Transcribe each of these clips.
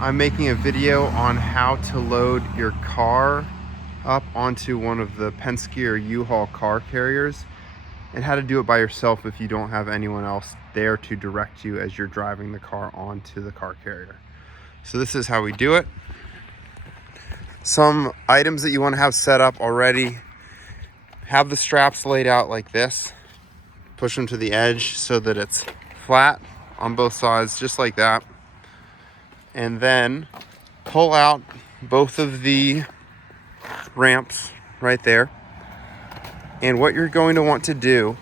I'm making a video on how to load your car up onto one of the Penske or U-Haul car carriers, and how to do it by yourself if you don't have anyone else there to direct you as you're driving the car onto the car carrier. So this is how we do it. Some items that you want to have set up already: have the straps laid out like this, push them to the edge so that it's flat on both sides, just like that, and then pull out both of the ramps right there. And what you're going to want to do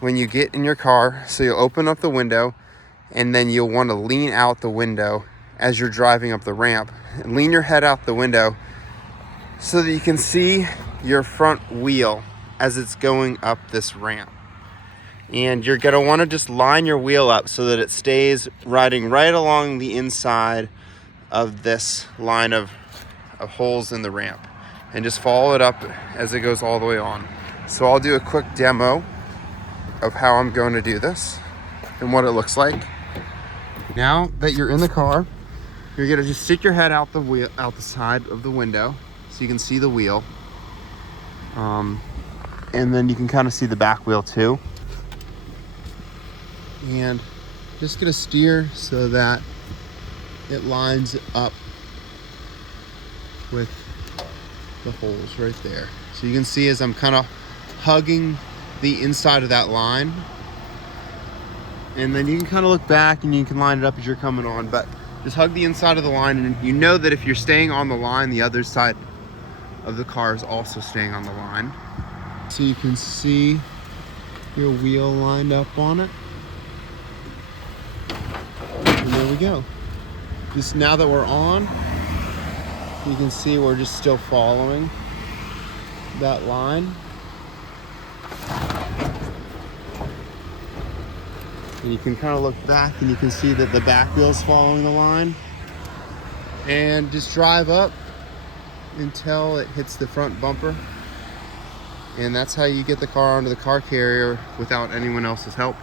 when you get in your car, so you'll open up the window, and then you'll want to lean out the window as you're driving up the ramp, and lean your head out the window so that you can see your front wheel as it's going up this ramp. And you're going to want to just line your wheel up so that it stays riding right along the inside of this line of holes in the ramp, and just follow it up as it goes all the way on. So I'll do a quick demo of how I'm going to do this and what it looks like. Now that you're in the car, you're going to just stick your head out the side of the window so you can see the wheel, and then you can kind of see the back wheel too. And just going to steer so that it lines up with the holes right there. So you can see as I'm kind of hugging the inside of that line, and then you can kind of look back and you can line it up as you're coming on, but just hug the inside of the line, and you know that if you're staying on the line, the other side of the car is also staying on the line. So you can see your wheel lined up on it. And there we go. Just now that we're on, you can see we're just still following that line. And you can kind of look back and you can see that the back wheel's following the line. And just drive up until it hits the front bumper. And that's how you get the car onto the car carrier without anyone else's help.